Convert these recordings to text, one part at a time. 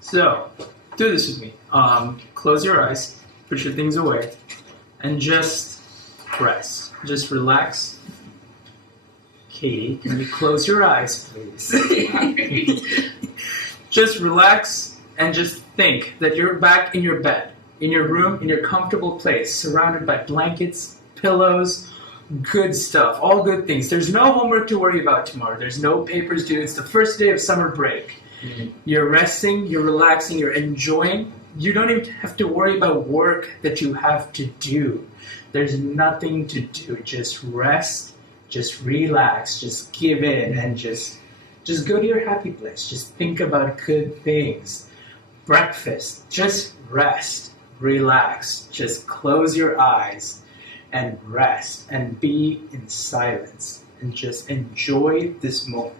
So, do this with me. Close your eyes, put your things away, and just rest. Just relax. Katie, can you close your eyes, please? Just relax and just think that you're back in your bed, in your room, in your comfortable place, surrounded by blankets, pillows, good stuff, all good things. There's no homework to worry about tomorrow. There's no papers due. It's the first day of summer break. Mm-hmm. You're resting, you're relaxing, you're enjoying. You don't even have to worry about work that you have to do. There's nothing to do. Just rest, just relax, just give in, and just go to your happy place. Just think about good things. Breakfast, just rest, relax, just close your eyes and rest and be in silence and just enjoy this moment.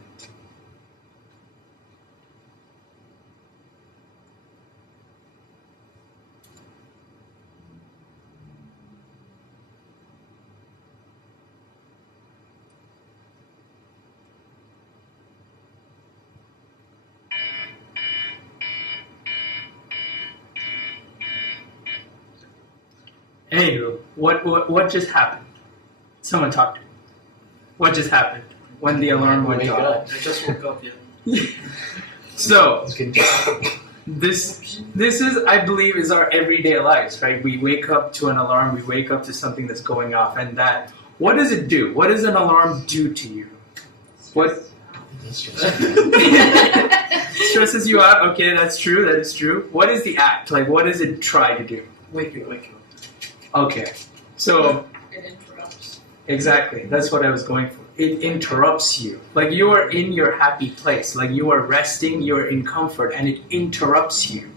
Anywho, what just happened? Someone talk to me. What just happened when the alarm went off? I just woke up, yeah. So, this is, I believe, is our everyday lives, right? We wake up to an alarm, we wake up to something that's going off, and that, what does it do? What does an alarm do to you? What? Stresses you out? Okay, that's true, that is true. What is the act? Like, what does it try to do? Wake you up. Okay, so... It interrupts. Exactly, that's what I was going for. It interrupts you. Like you are in your happy place, like you are resting, you're in comfort, and it interrupts you.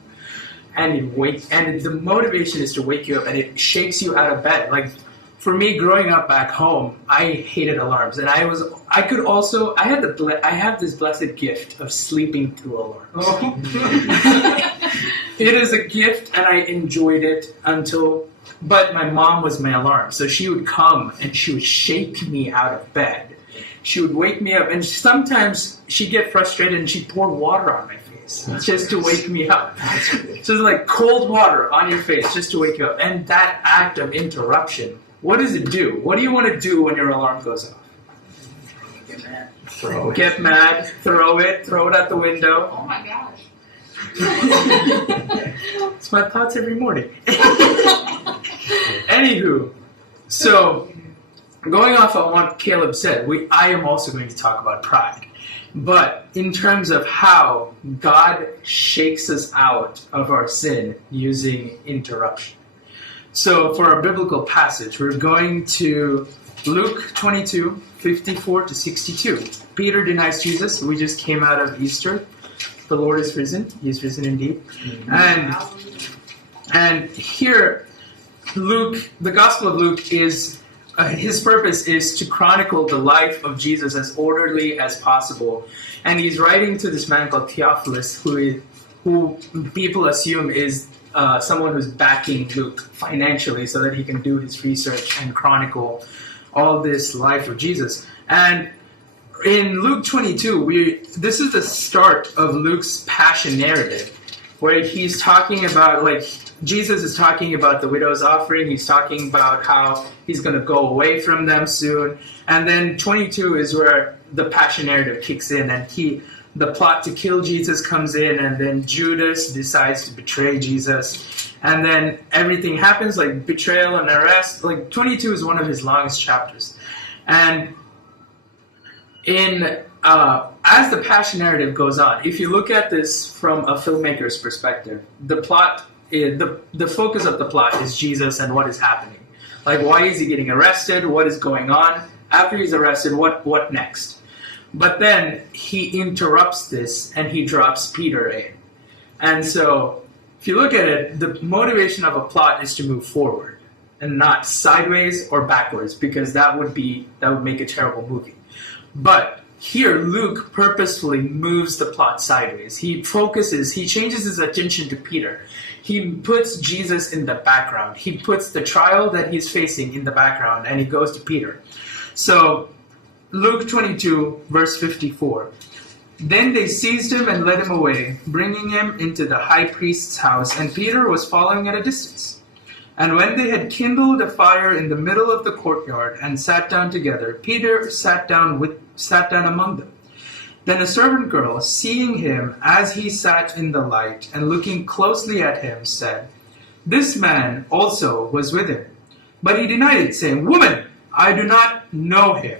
And the motivation is to wake you up, and it shakes you out of bed. Like for me, growing up back home, I hated alarms, and I have this blessed gift of sleeping through alarms. Oh. It is a gift, and I enjoyed it but my mom was my alarm, so she would come and she would shake me out of bed. She would wake me up, and sometimes she'd get frustrated and she'd pour water on my face just to wake me up. Just like cold water on your face just to wake you up. And that act of interruption, what does it do? What do you want to do when your alarm goes off? Get mad. Get mad, throw it out the window. Oh my gosh. It's my thoughts every morning. Anywho, so going off on what Caleb said, I am also going to talk about pride. But in terms of how God shakes us out of our sin using interruption. So for our biblical passage, we're going to Luke 22, 54 to 62. Peter denies Jesus. We just came out of Easter. The Lord is risen. He is risen indeed. And here, Luke, the Gospel of Luke is, his purpose is to chronicle the life of Jesus as orderly as possible. And he's writing to this man called Theophilus, who people assume is someone who's backing Luke financially so that he can do his research and chronicle all this life of Jesus. And in Luke 22, this is the start of Luke's passion narrative, where he's talking about, like, Jesus is talking about the widow's offering. He's talking about how he's going to go away from them soon. And then 22 is where the passion narrative kicks in, and the plot to kill Jesus comes in, and then Judas decides to betray Jesus. And then everything happens, like betrayal and arrest. Like 22 is one of his longest chapters. And as the passion narrative goes on, if you look at this from a filmmaker's perspective, the focus of the plot is Jesus and what is happening. Like, why is he getting arrested? What is going on? After he's arrested, what next? But then he interrupts this and he drops Peter in. And so, if you look at it, the motivation of a plot is to move forward and not sideways or backwards, because that would make a terrible movie. But here, Luke purposefully moves the plot sideways. He changes his attention to Peter. He puts Jesus in the background. He puts the trial that he's facing in the background, and he goes to Peter. So, Luke 22, verse 54. Then they seized him and led him away, bringing him into the high priest's house, and Peter was following at a distance. And when they had kindled a fire in the middle of the courtyard and sat down together, Peter sat down among them. Then a servant girl, seeing him as he sat in the light and looking closely at him, said, "This man also was with him." But he denied it, saying, "Woman, I do not know him."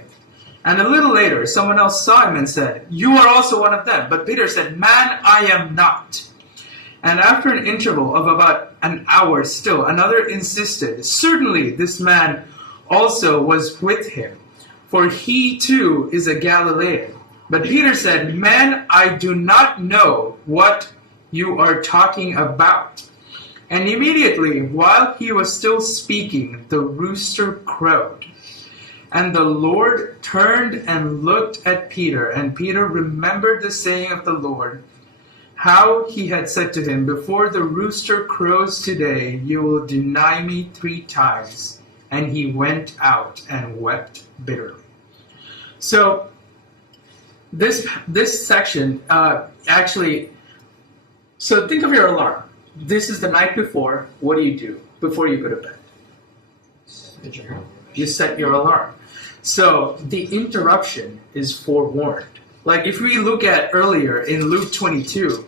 And a little later, someone else saw him and said, "You are also one of them." But Peter said, "Man, I am not." And after an interval of about an hour still, another insisted, "Certainly this man also was with him, for he too is a Galilean." But Peter said, "Man, I do not know what you are talking about." And immediately, while he was still speaking, the rooster crowed. And the Lord turned and looked at Peter, and Peter remembered the saying of the Lord, how he had said to him, "Before the rooster crows today, you will deny me 3 times." And he went out and wept bitterly. So this section actually, so think of your alarm. This is the night before. What do before you go to bed? You set your alarm. So the interruption is forewarned. Like if we look at earlier in Luke 22,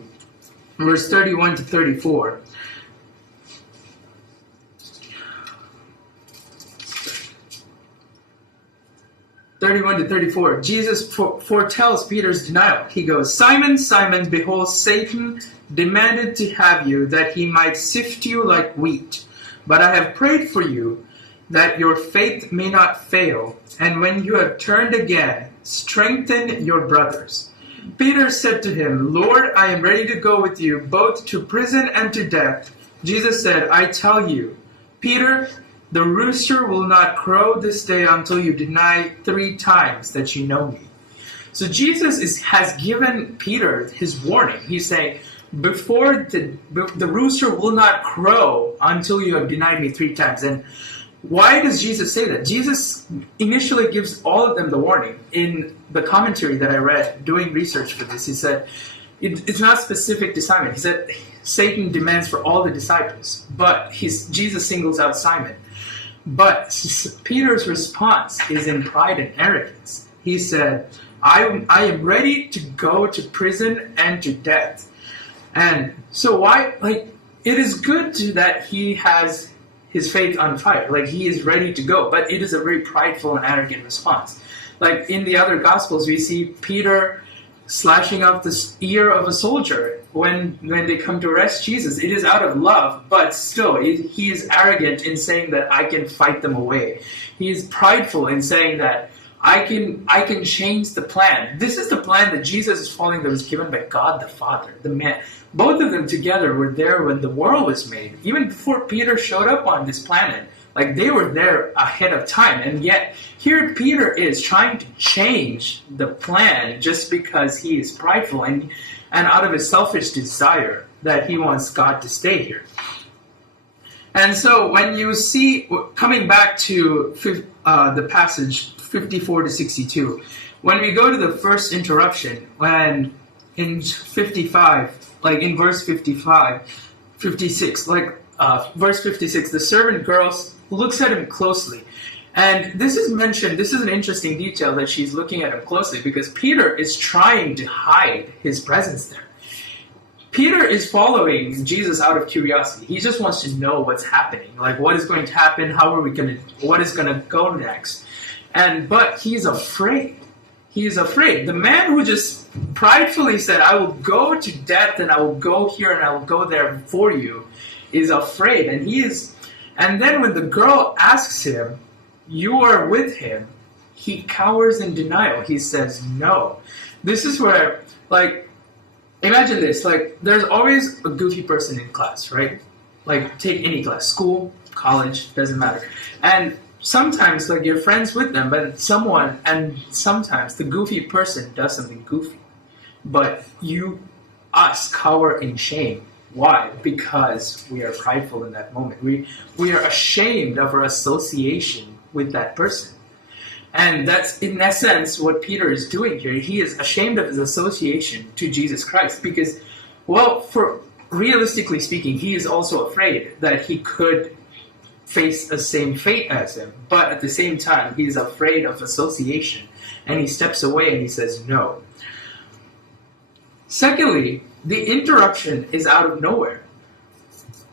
verse 31 to 34, Jesus foretells Peter's denial. He goes, "Simon, Simon, behold, Satan demanded to have you that he might sift you like wheat. But I have prayed for you that your faith may not fail. And when you have turned again, strengthen your brothers." Peter said to him, "Lord, I am ready to go with you both to prison and to death." Jesus said, "I tell you, Peter, the rooster will not crow this day until you deny 3 times that you know me." So Jesus has given Peter his warning. He's saying, before the rooster will not crow until you have denied me 3 times. And why does Jesus say that? Jesus initially gives all of them the warning. In the commentary that I read doing research for this, he said, it's not specific to Simon. He said, Satan demands for all the disciples, but Jesus singles out Simon. But Peter's response is in pride and arrogance. He said, I am ready to go to prison and to death. And so it is good that he has his faith on fire. Like he is ready to go, but it is a very prideful and arrogant response. Like in the other Gospels, we see Peter slashing off the ear of a soldier when they come to arrest Jesus. It is out of love, but still, he is arrogant in saying that I can fight them away. He is prideful in saying that I can change the plan. This is the plan that Jesus is following that was given by God the Father, the man. Both of them together were there when the world was made. Even before Peter showed up on this planet, like they were there ahead of time. And yet here Peter is trying to change the plan just because he is prideful and out of his selfish desire that he wants God to stay here. And so when you see, coming back to the passage 54 to 62, when we go to the first interruption, when in 55, like in verse 55, 56, verse 56, the servant girl looks at him closely. And this is mentioned, this is an interesting detail that she's looking at him closely because Peter is trying to hide his presence there. Peter is following Jesus out of curiosity. He just wants to know what's happening. Like what is going to happen, what is going to go next. But he's afraid. He is afraid. The man who just pridefully said, I will go to death and I will go here and I will go there for you, is afraid. And then when the girl asks him, you are with him, he cowers in denial. He says, no. This is where, imagine this, there's always a goofy person in class, right? Take any class, school, college, doesn't matter. And sometimes, you're friends with them, but sometimes the goofy person does something goofy. But us cower in shame. Why? Because we are prideful in that moment. We are ashamed of our association with that person. And that's, in essence, what Peter is doing here. He is ashamed of his association to Jesus Christ because, well, for realistically speaking, he is also afraid that he could face the same fate as him. But at the same time, he is afraid of association. And he steps away and he says no. Secondly, the interruption is out of nowhere.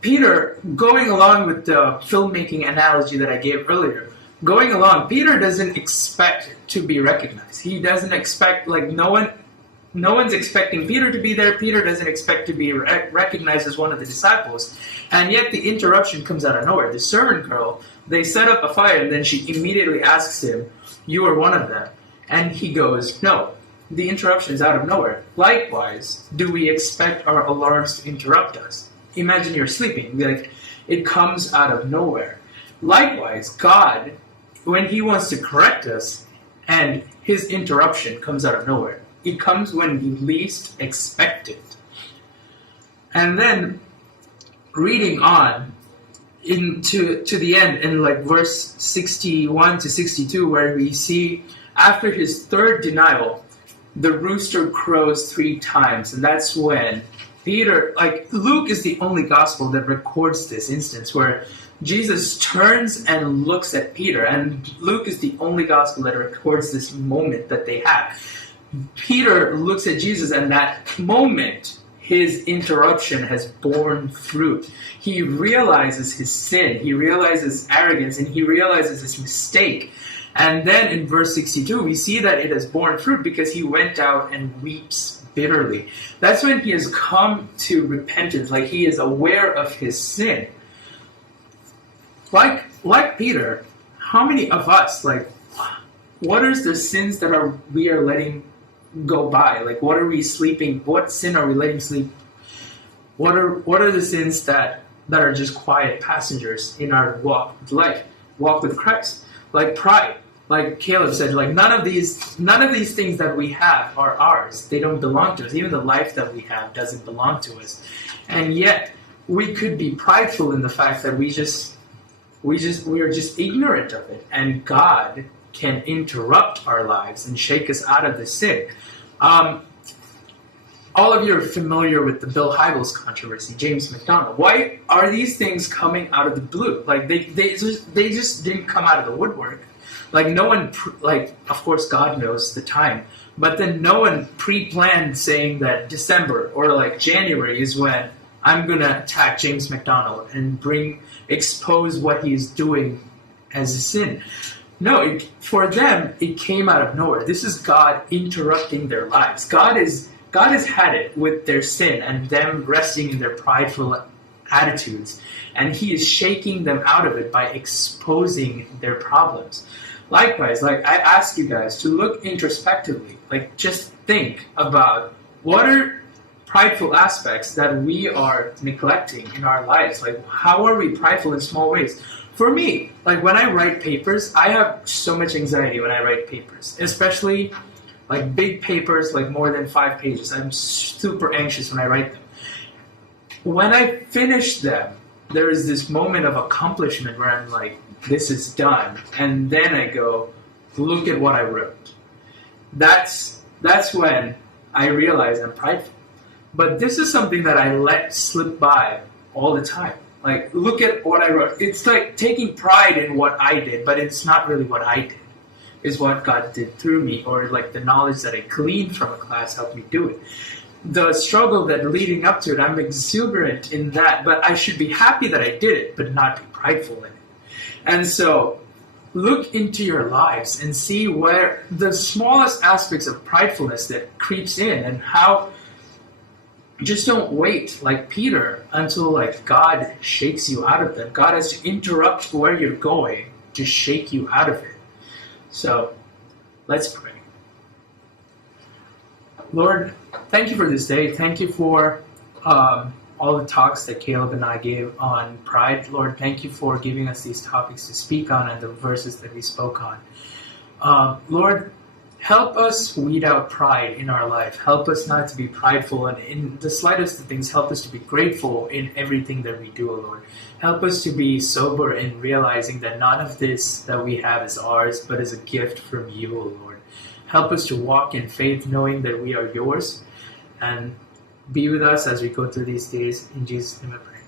Peter, going along with the filmmaking analogy that I gave earlier, going along, Peter doesn't expect to be recognized. He doesn't expect, like, no one's expecting Peter to be there. Peter doesn't expect to be recognized as one of the disciples. And yet the interruption comes out of nowhere. The servant girl, they set up a fire and then she immediately asks him, "You are one of them." And he goes, "No." The interruption is out of nowhere. Likewise, do we expect our alarms to interrupt us? Imagine you're sleeping. Like, it comes out of nowhere. Likewise, God, when he wants to correct us, and his interruption comes out of nowhere. It comes when we least expect it. And then, reading on into the end, in like verse 61 to 62, where we see after his third denial, the rooster crows 3 times, and that's when Peter, like, Luke is the only gospel that records this instance where Jesus turns and looks at Peter, and Luke is the only gospel that records this moment that they have. Peter looks at Jesus, and that moment, his interruption has borne fruit. He realizes his sin, he realizes arrogance, and he realizes his mistake. And then in verse 62, we see that it has borne fruit because he went out and weeps bitterly. That's when he has come to repentance, like he is aware of his sin. Like Peter, how many of us, like, what are the sins that we are letting go by? Like, what are we sleeping? What sin are we letting sleep? What are the sins that are just quiet passengers in our walk with life, walk with Christ? Like pride. Like Caleb said, like none of these things that we have are ours. They don't belong to us. Even the life that we have doesn't belong to us. And yet we could be prideful in the fact that we are just ignorant of it. And God can interrupt our lives and shake us out of the sin. All of you are familiar with the Bill Hybels controversy, James McDonald. Why are these things coming out of the blue? Like they just didn't come out of the woodwork. Like no one, of course God knows the time, but then no one pre-planned saying that December or like January is when I'm going to attack James McDonald and expose what he's doing as a sin. No, for them, it came out of nowhere. This is God interrupting their lives. God has had it with their sin and them resting in their prideful attitudes, and he is shaking them out of it by exposing their problems. Likewise, like I ask you guys to look introspectively, like just think about what are prideful aspects that we are neglecting in our lives. Like how are we prideful in small ways? For me, like when I write papers, I have so much anxiety when I write papers, especially like big papers, like more than 5 pages. I'm super anxious when I write them. When I finish them, there is this moment of accomplishment where I'm like, this is done. And then I go, look at what I wrote. That's when I realize I'm prideful. But this is something that I let slip by all the time. Like, look at what I wrote. It's like taking pride in what I did, but it's not really what I did. It's what God did through me, or like the knowledge that I gleaned from a class helped me do it. The struggle that leading up to it, I'm exuberant in that, but I should be happy that I did it, but not be prideful in it. And so, look into your lives and see where the smallest aspects of pridefulness that creeps in, and how just don't wait like Peter until like God shakes you out of them. God has to interrupt where you're going to shake you out of it. So, let's pray. Lord, thank you for this day. Thank you for all the talks that Caleb and I gave on pride. Lord, thank you for giving us these topics to speak on and the verses that we spoke on. Lord, Help us weed out pride in our life. Help us not to be prideful, and in the slightest of things, help us to be grateful in everything that we do, O Lord. Help us to be sober in realizing that none of this that we have is ours, but is a gift from you, O Lord. Help us to walk in faith, knowing that we are yours, and be with us as we go through these days. In Jesus' name I pray.